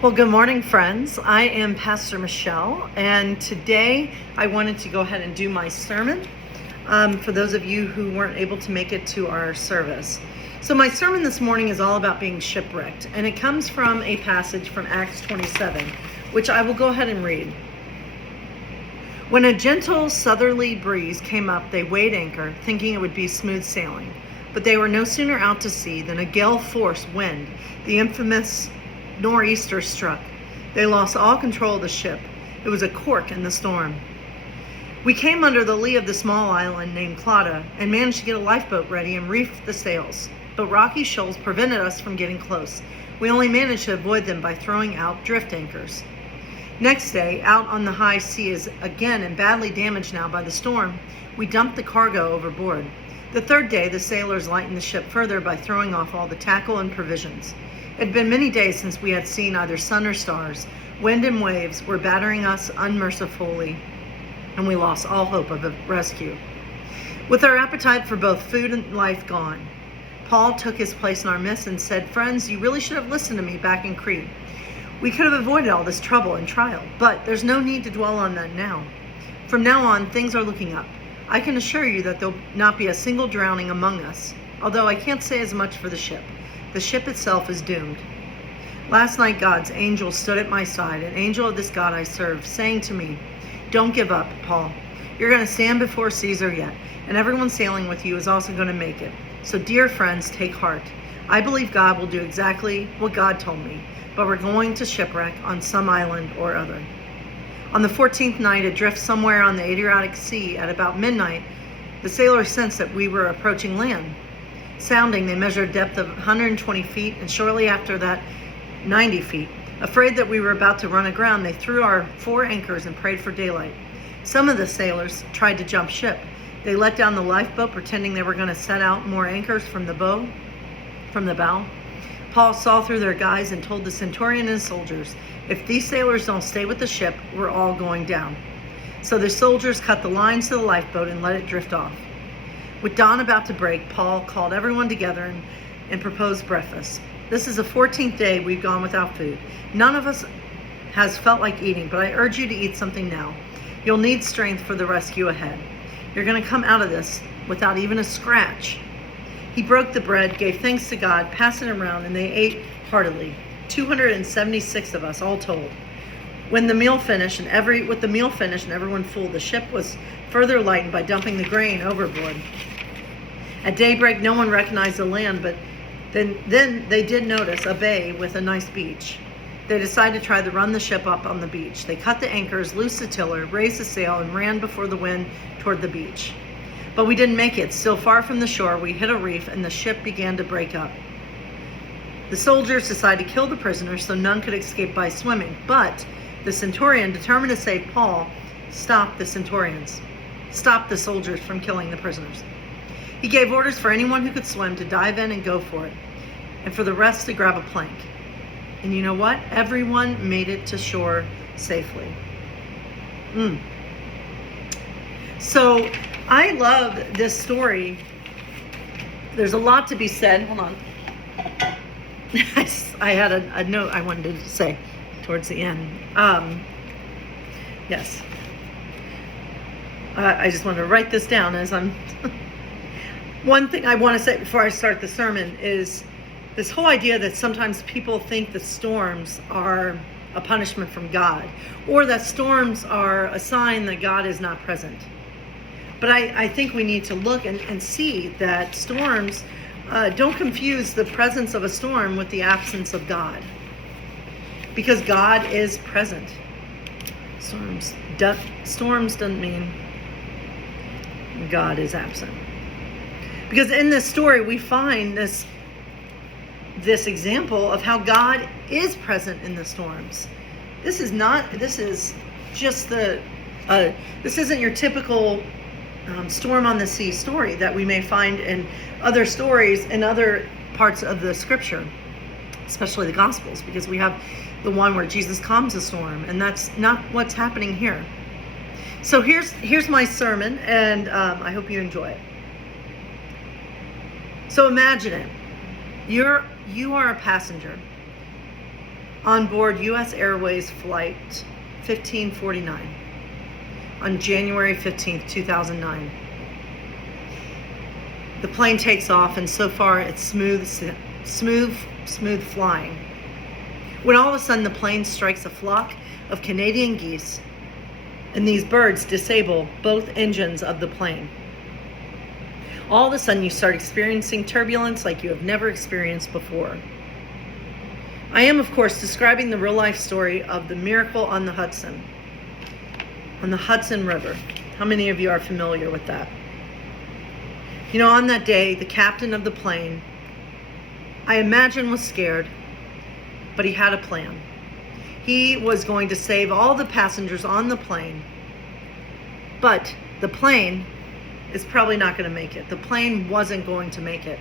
Well, good morning, friends. I am Pastor Michelle, and today I wanted to go ahead and do my sermon for those of you who weren't able to make it to our service. So my sermon this morning is all about being shipwrecked, and it comes from a passage from Acts 27, which I will go ahead and read. When a gentle southerly breeze came up, they weighed anchor, thinking it would be smooth sailing. But they were no sooner out to sea than a gale-force wind, the infamous nor'easter, struck. They lost all control of the ship. It was a cork in the storm. We came under the lee of the small island named Clauda and managed to get a lifeboat ready and reef the sails. But rocky shoals prevented us from getting close. We only managed to avoid them by throwing out drift anchors. Next day, out on the high seas again and badly damaged now by the storm, we dumped the cargo overboard. The third day, the sailors lightened the ship further by throwing off all the tackle and provisions. It had been many days since we had seen either sun or stars. Wind and waves were battering us unmercifully, and we lost all hope of a rescue. With our appetite for both food and life gone, Paul took his place in our midst and said, "Friends, you really should have listened to me back in Crete. We could have avoided all this trouble and trial, but there's no need to dwell on that now. From now on, things are looking up. I can assure you that there'll not be a single drowning among us, although I can't say as much for the ship. The ship itself is doomed. Last night, God's angel stood at my side, an angel of this God I serve, saying to me, 'Don't give up, Paul. You're going to stand before Caesar yet, and everyone sailing with you is also going to make it. So, dear friends, take heart. I believe God will do exactly what God told me, but we're going to shipwreck on some island or other.' On the 14th night, adrift somewhere on the Adriatic Sea at about midnight, the sailors sensed that we were approaching land. Sounding, they measured a depth of 120 feet, and shortly after that, 90 feet. Afraid that we were about to run aground, they threw our 4 anchors and prayed for daylight. Some of the sailors tried to jump ship. They let down the lifeboat, pretending they were going to set out more anchors from the bow. Paul saw through their guise and told the centurion and soldiers, 'If these sailors don't stay with the ship, we're all going down.' So the soldiers cut the lines to the lifeboat and let it drift off. With dawn about to break, Paul called everyone together and proposed breakfast. This is the 14th day we've gone without food. None of us has felt like eating, but I urge you to eat something now. You'll need strength for the rescue ahead. You're going to come out of this without even a scratch." He broke the bread, gave thanks to God, passed it around, and they ate heartily. 276 of us, all told. With the meal finished and everyone full, the ship was further lightened by dumping the grain overboard. At daybreak, no one recognized the land, but then they did notice a bay with a nice beach. They decided to try to run the ship up on the beach. They cut the anchors, loosed the tiller, raised the sail, and ran before the wind toward the beach. But we didn't make it. Still far from the shore, we hit a reef, and the ship began to break up. The soldiers decided to kill the prisoners so none could escape by swimming, but the centurion, determined to save Paul, stopped the soldiers from killing the prisoners. He gave orders for anyone who could swim to dive in and go for it, and for the rest to grab a plank. And you know what? Everyone made it to shore safely. So I love this story. There's a lot to be said. Hold on. I had a note I wanted to say towards the end. Yes. I just wanted to write this down as I'm... One thing I want to say before I start the sermon is this whole idea that sometimes people think the storms are a punishment from God, or that storms are a sign that God is not present. But I think we need to look and see that storms, don't confuse the presence of a storm with the absence of God. Because God is present. Storms doesn't mean God is absent. Because in this story, we find this example of how God is present in the storms. This isn't your typical storm on the sea story that we may find in other stories in other parts of the scripture, especially the Gospels, because we have the one where Jesus calms a storm, and that's not what's happening here. So here's my sermon, and I hope you enjoy it. So imagine it. You are a passenger. on board U.S. Airways Flight 1549 on January 15th, 2009. The plane takes off, and so far it's smooth flying. When all of a sudden the plane strikes a flock of Canadian geese, and these birds disable both engines of the plane. All of a sudden you start experiencing turbulence like you have never experienced before. I am, of course, describing the real life story of the miracle on the Hudson River. How many of you are familiar with that? You know, on that day, the captain of the plane, I imagine, was scared, but he had a plan. He was going to save all the passengers on the plane, but the plane is probably not going to make it. The plane wasn't going to make it.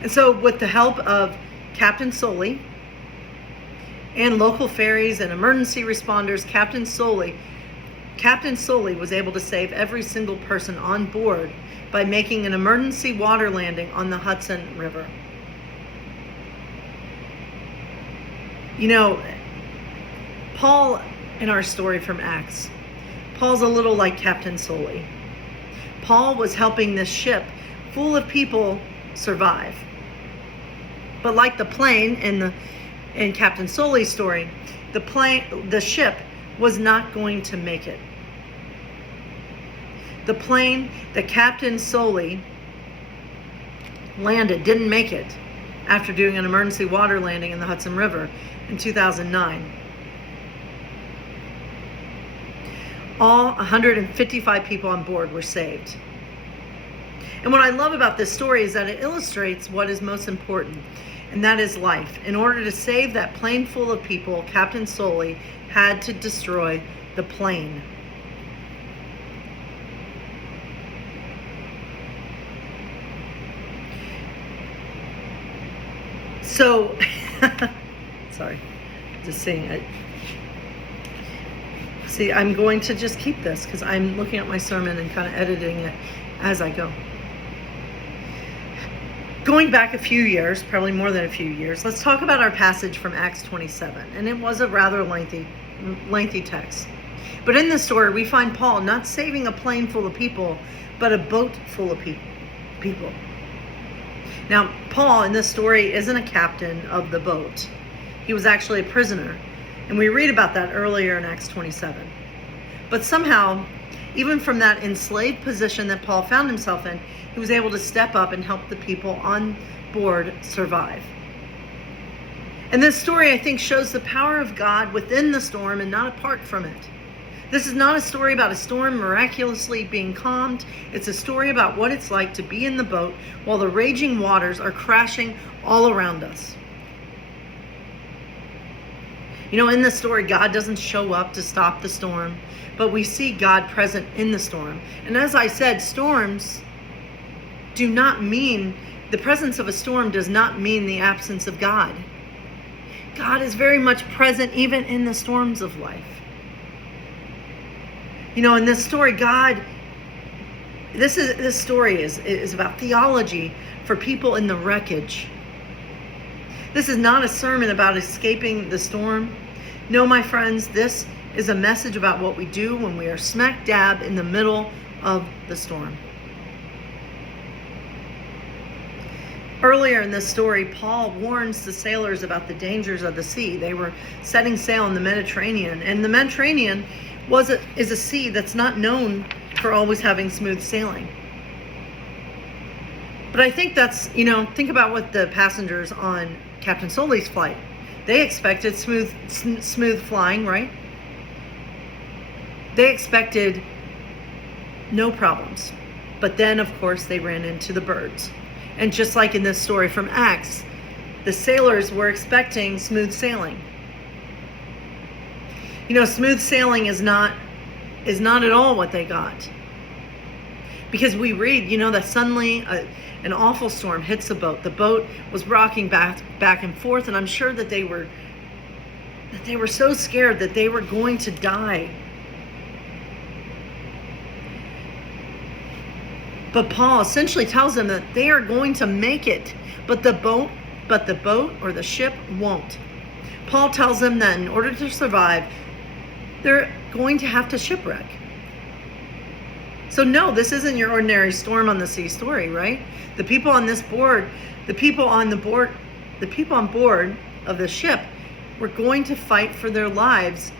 And so with the help of Captain Soley and local ferries and emergency responders, Captain Soley was able to save every single person on board by making an emergency water landing on the Hudson River. You know, Paul, in our story from Acts, Paul's a little like Captain Soley. Paul was helping this ship full of people survive. But like the plane in Captain Soley's story, the ship was not going to make it. The plane that Captain Soley landed didn't make it after doing an emergency water landing in the Hudson River in 2009. All 155 people on board were saved. And what I love about this story is that it illustrates what is most important, and that is life. In order to save that plane full of people, Captain Soley had to destroy the plane. So, sorry, just saying it. See, I'm going to just keep this because I'm looking at my sermon and kind of editing it as I go. Going back a few years, probably more than a few years, let's talk about our passage from Acts 27. And it was a rather lengthy text. But in this story, we find Paul not saving a plane full of people, but a boat full of people. Now, Paul in this story isn't a captain of the boat. He was actually a prisoner. And we read about that earlier in Acts 27. But somehow, even from that enslaved position that Paul found himself in, he was able to step up and help the people on board survive. And this story, I think, shows the power of God within the storm and not apart from it. This is not a story about a storm miraculously being calmed. It's a story about what it's like to be in the boat while the raging waters are crashing all around us. You know, in this story, God doesn't show up to stop the storm, but we see God present in the storm. And as I said, storms do not mean, the presence of a storm does not mean the absence of God. God is very much present even in the storms of life. You know, in this story, this story is about theology for people in the wreckage. This is not a sermon about escaping the storm. No, my friends, this is a message about what we do when we are smack dab in the middle of the storm. Earlier in this story, Paul warns the sailors about the dangers of the sea. They were setting sail in the Mediterranean, and the Mediterranean is a sea that's not known for always having smooth sailing. But I think that's, you know, think about what the passengers on Captain Soley's flight, they expected smooth flying, right? They expected no problems. But then, of course, they ran into the birds. And just like in this story from Acts, the sailors were expecting smooth sailing. You know, smooth sailing is not at all what they got. Because we read, you know, that suddenly an awful storm hits the boat. The boat was rocking back and forth, and I'm sure that they were so scared that they were going to die. But Paul essentially tells them that they are going to make it, but the boat or the ship won't. Paul tells them that in order to survive, they're going to have to shipwreck. So no, this isn't your ordinary storm on the sea story, right? The people on board of the ship were going to fight for their lives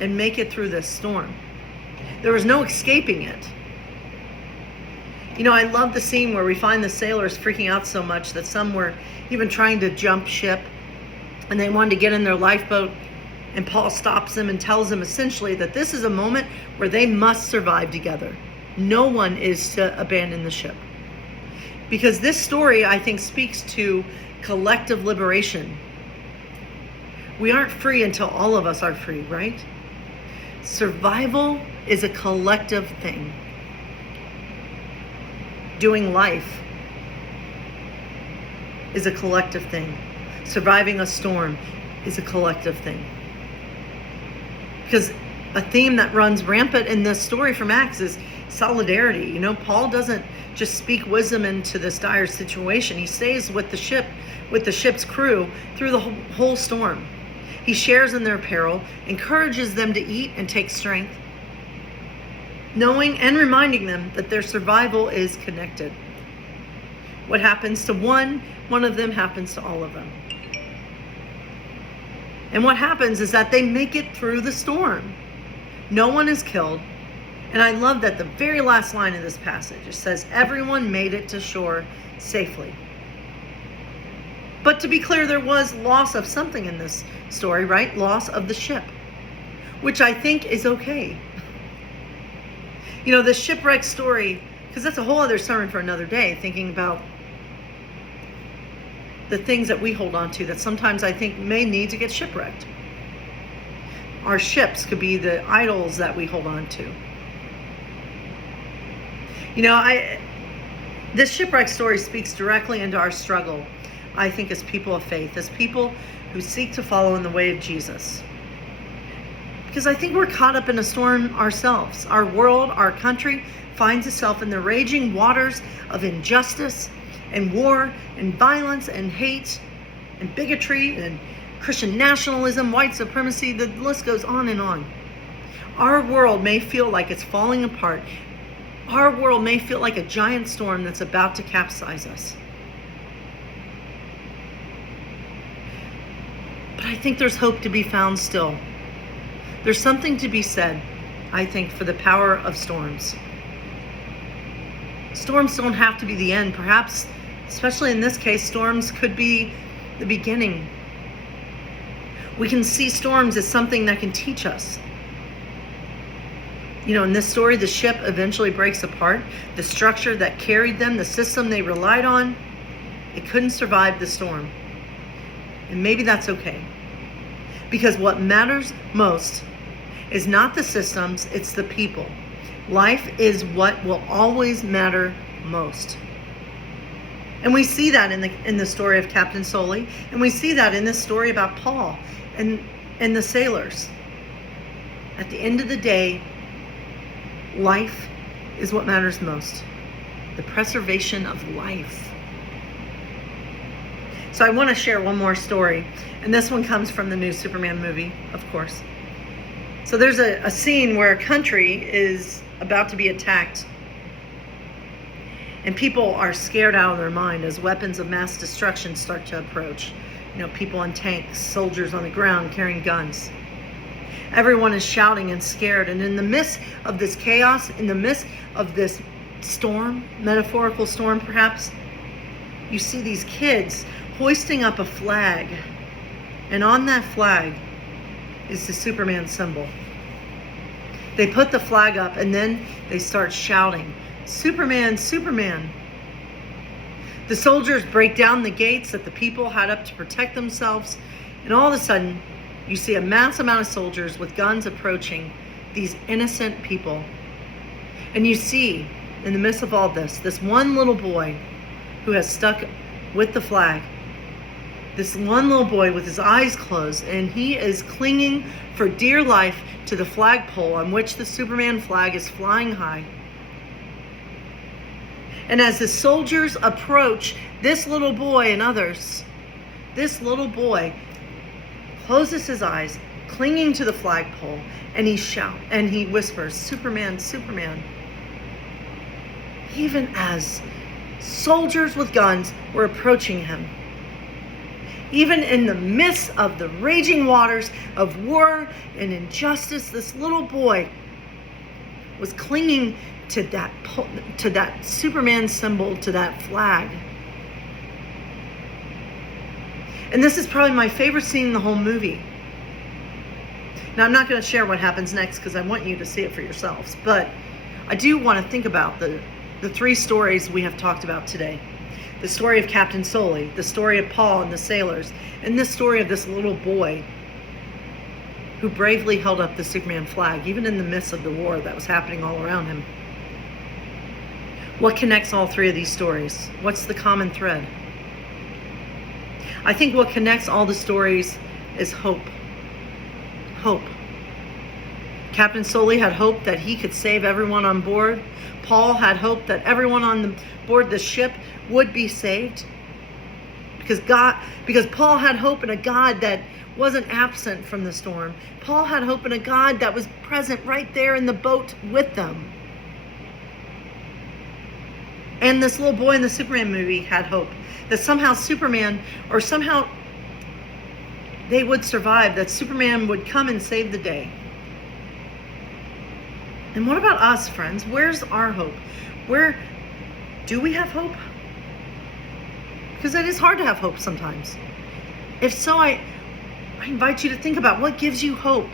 and make it through this storm. There was no escaping it. I love the scene where we find the sailors freaking out so much that some were even trying to jump ship, and they wanted to get in their lifeboat, and Paul stops them and tells them essentially that this is a moment where they must survive together. No one is to abandon the ship. Because this story, I think, speaks to collective liberation. We aren't free until all of us are free, right? Survival is a collective thing. Doing life is a collective thing. Surviving a storm is a collective thing. Because a theme that runs rampant in this story from Acts is solidarity. Paul doesn't just speak wisdom into this dire situation. He stays with the ship's crew through the whole storm. He shares in their peril, encourages them to eat and take strength, knowing and reminding them that their survival is connected. What happens to one of them happens to all of them. And what happens is that they make it through the storm. No one is killed. And I love that the very last line of this passage, it says, everyone made it to shore safely. But to be clear, there was loss of something in this story, right? Loss of the ship, which I think is okay. The shipwreck story, because that's a whole other sermon for another day, thinking about the things that we hold on to that sometimes I think may need to get shipwrecked. Our ships could be the idols that we hold on to. This shipwreck story speaks directly into our struggle, I think, as people of faith, as people who seek to follow in the way of Jesus. Because I think we're caught up in a storm ourselves. Our world, our country finds itself in the raging waters of injustice and war and violence and hate and bigotry and Christian nationalism, white supremacy. The list goes on and on. Our world may feel like it's falling apart. Our world may feel like a giant storm that's about to capsize us. But I think there's hope to be found still. There's something to be said, I think, for the power of storms. Storms don't have to be the end. Perhaps, especially in this case, storms could be the beginning. We can see storms as something that can teach us. In this story, the ship eventually breaks apart. The structure that carried them, the system they relied on, it couldn't survive the storm. And maybe that's okay. Because what matters most is not the systems, it's the people. Life is what will always matter most. And we see that in the story of Captain Soley, and we see that in this story about Paul and the sailors. At the end of the day, life is what matters most. The preservation of life. So I want to share one more story, and this one comes from the new Superman movie, of course. So there's a scene where a country is about to be attacked, and people are scared out of their mind as weapons of mass destruction start to approach. People in tanks, soldiers on the ground carrying guns. Everyone is shouting and scared, and in the midst of this chaos, in the midst of this storm, metaphorical storm perhaps, you see these kids hoisting up a flag, and on that flag is the Superman symbol. They put the flag up, and then they start shouting, "Superman, Superman." The soldiers break down the gates that the people had up to protect themselves, and all of a sudden, you see a mass amount of soldiers with guns approaching these innocent people. And you see, in the midst of all this one little boy who has stuck with the flag. This one little boy with his eyes closed, and he is clinging for dear life to the flagpole on which the Superman flag is flying high. And as the soldiers approach this little boy and others, this little boy closes his eyes, clinging to the flagpole, and he whispers, "Superman, Superman." Even as soldiers with guns were approaching him, even in the midst of the raging waters of war and injustice, this little boy was clinging to that Superman symbol, to that flag. And this is probably my favorite scene in the whole movie. Now, I'm not going to share what happens next because I want you to see it for yourselves, but I do want to think about the three stories we have talked about today. The story of Captain Sully, the story of Paul and the sailors, and this story of this little boy who bravely held up the Superman flag, even in the midst of the war that was happening all around him. What connects all three of these stories? What's the common thread? I think what connects all the stories is hope. Hope. Captain Sully had hope that he could save everyone on board. Paul had hope that everyone on board the ship would be saved. Because Paul had hope in a God that wasn't absent from the storm. Paul had hope in a God that was present right there in the boat with them. And this little boy in the Superman movie had hope that somehow Superman, or somehow they would survive, that Superman would come and save the day. And what about us, friends? Where's our hope? Where do we have hope? Because it is hard to have hope sometimes. If so, I invite you to think about what gives you hope.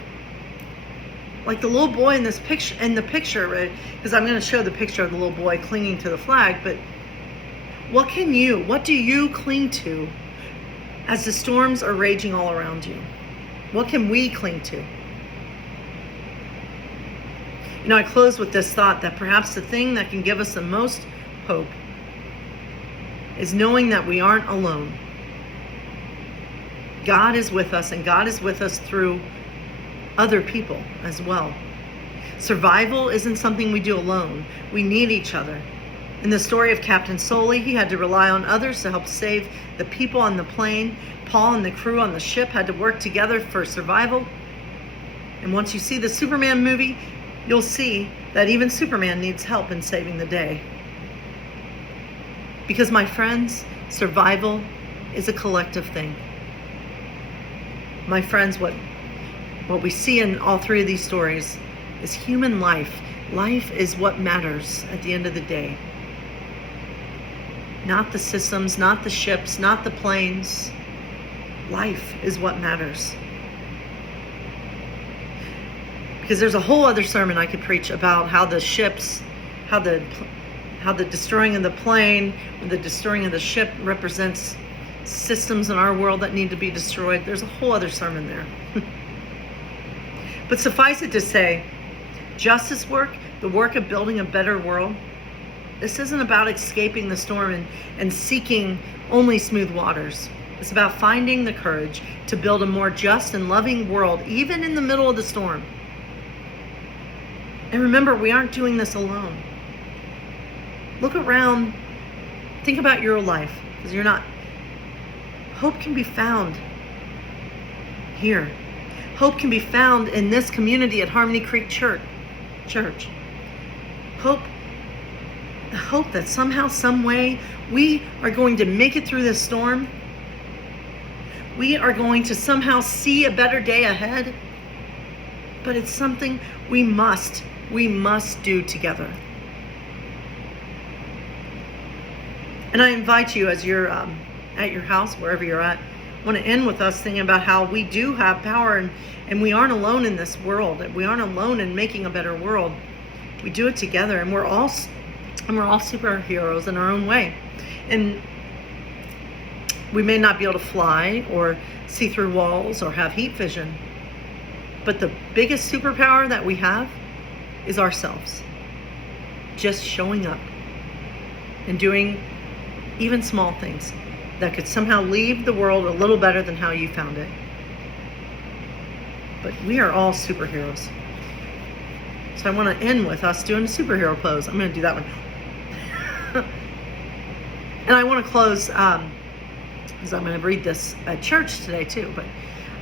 Like the little boy in this picture, right? Because I'm going to show the picture of the little boy clinging to the flag, but what do you cling to as the storms are raging all around you? What can we cling to? You know, I close with this thought that perhaps the thing that can give us the most hope is knowing that we aren't alone. God is with us, and God is with us through other people as well. Survival isn't something we do alone. We need each other. In the story of Captain Sully, he had to rely on others to help save the people on the plane. Paul and the crew on the ship had to work together for survival. And once you see the Superman movie, you'll see that even Superman needs help in saving the day. Because, my friends, survival is a collective thing. My friends, what we see in all three of these stories is human life. Life is what matters at the end of the day. Not the systems, not the ships, not the planes. Life is what matters. Because there's a whole other sermon I could preach about how the ships, how the destroying of the plane, or the destroying of the ship represents systems in our world that need to be destroyed. There's a whole other sermon there. But suffice it to say, justice work, the work of building a better world, this isn't about escaping the storm and seeking only smooth waters. It's about finding the courage to build a more just and loving world, even in the middle of the storm. And remember, we aren't doing this alone. Look around. Think about your life, because you're not. Hope can be found here. Hope can be found in this community at Harmony Creek Church. Hope that somehow, some way, we are going to make it through this storm. We are going to somehow see a better day ahead. But it's something we must do together. And I invite you, as you're at your house, wherever you're at, I want to end with us thinking about how we do have power, and we aren't alone in this world. We aren't alone in making a better world. We do it together, and we're all superheroes in our own way. And we may not be able to fly or see through walls or have heat vision, but the biggest superpower that we have is ourselves. Just showing up and doing even small things that could somehow leave the world a little better than how you found it. But we are all superheroes. So I want to end with us doing a superhero pose. I'm going to do that one. And I want to close, because I'm going to read this at church today too, but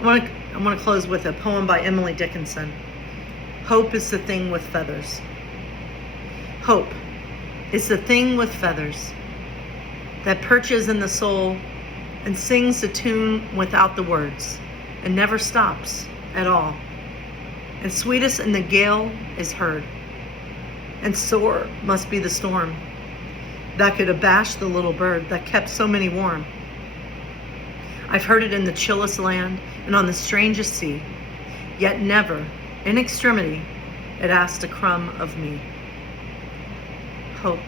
I want to I want to close with a poem by Emily Dickinson. Hope is the thing with feathers. Hope is the thing with feathers that perches in the soul and sings a tune without the words and never stops at all. And sweetest in the gale is heard, and sore must be the storm that could abash the little bird that kept so many warm. I've heard it in the chillest land and on the strangest sea, yet never, in extremity, it asked a crumb of me. Hope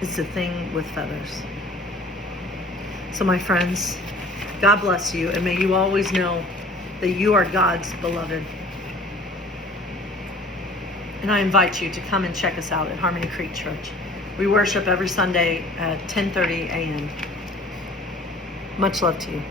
is the thing with feathers. So my friends, God bless you, and may you always know that you are God's beloved. And I invite you to come and check us out at Harmony Creek Church. We worship every Sunday at 10:30 a.m. Much love to you.